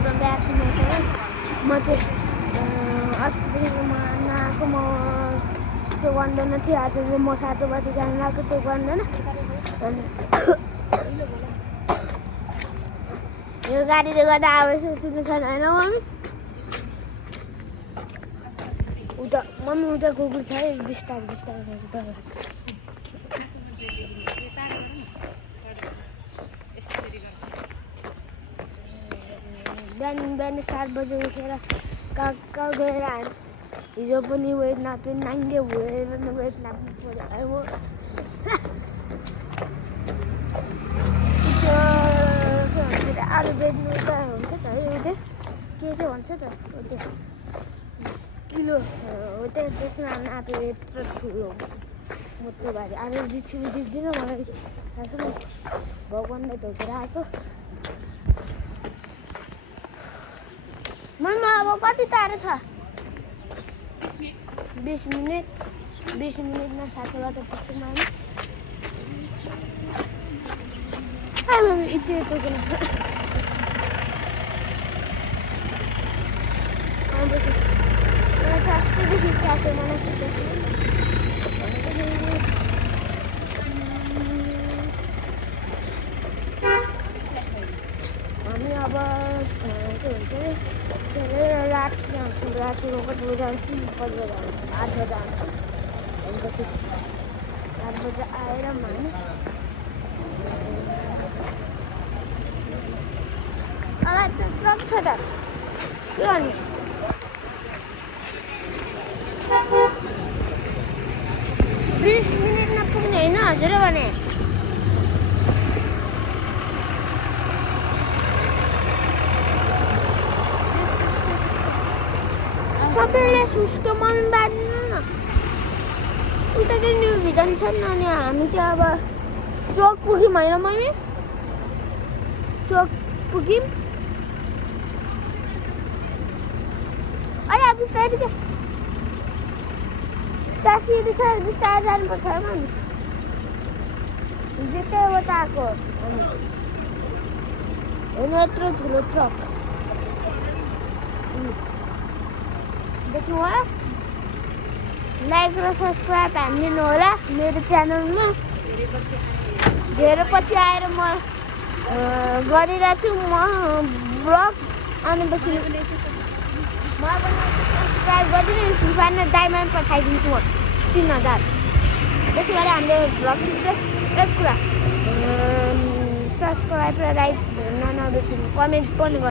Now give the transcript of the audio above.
Welcome back to my channel. म चाहिँ अस्तिदेखिको म नआएको, म त्यो गर्दैन थिएँ। आज चाहिँ म सातोबाटी जानु लाग्यो, त्यो गर्दैन। यो गाडीले गर्दा आवाज सुन्नु छैन होइन मम्मी? उता मम्मी उता कुकुर छ है, बिस्तारै बिस्तारै गर्छु तर बिहान 7 बजे उठेर कहाँ गएर हिजो पनि वेट नाप्यो, नाङ्गे भएर वेट नाप्नु पऱ्यो। त्यो के भन्छ आलु बेच्नु उता हुन्छ त है, उता के चाहिँ भन्छ त उता किलो हो, त्यसमा नाप्यो। यत्रो ठुलो मोटो भारी आलु जित्दिनँ मलाई थाहा छैन। भगवान्लाई ढोकेर आएको। मम्मी अब कति टाढो छ? 20 मिनट। 20 मिनटमा साथीबाट पुग्छु म। मम्मी यति पुग्नु अस्तिदेखि ट्याक्यो मलाई हामी अब के भन्छ राति जान्छौँ। रातिको कति बजी जान्छौँ? 5 बजी आउँछौँ, 8 बजी आउँछौँ। भनेपछि 8 बजी आएर हामी त्यो ट्रक छ त के गर्ने? 20 मिनटमा पुग्ने होइन हजुर भने। सबैले सुस्को मम्मी बाँध्नु न। उता चाहिँ न्यु भिजन छ नि, अनि हामी चाहिँ अब चोक पुग्यौँ होइन मम्मी? चोक पुग्यौँ। अब बिस्तारै के सिधी छ, बिस्तारै जानुपर्छ है मम्मी। हिजोकैबाट आएको होइन, यत्रो ठुलो ट्रक देख्नु भयो। लाइक र सब्सक्राइब हानिदिनु होला मेरो च्यानलमा। धेरै पछि आएर म गरिरहेको छु म ब्लग। अनि पछि म सब्सक्राइब गरिदिनु, फ्री डायमन्ड पठाइदिन्छु म 3000। त्यसै गरी हाम्रो ब्लग सिक्दै एक कुरा सब्सक्राइब र लाइक नबिर्सिनु, कमेन्ट पनि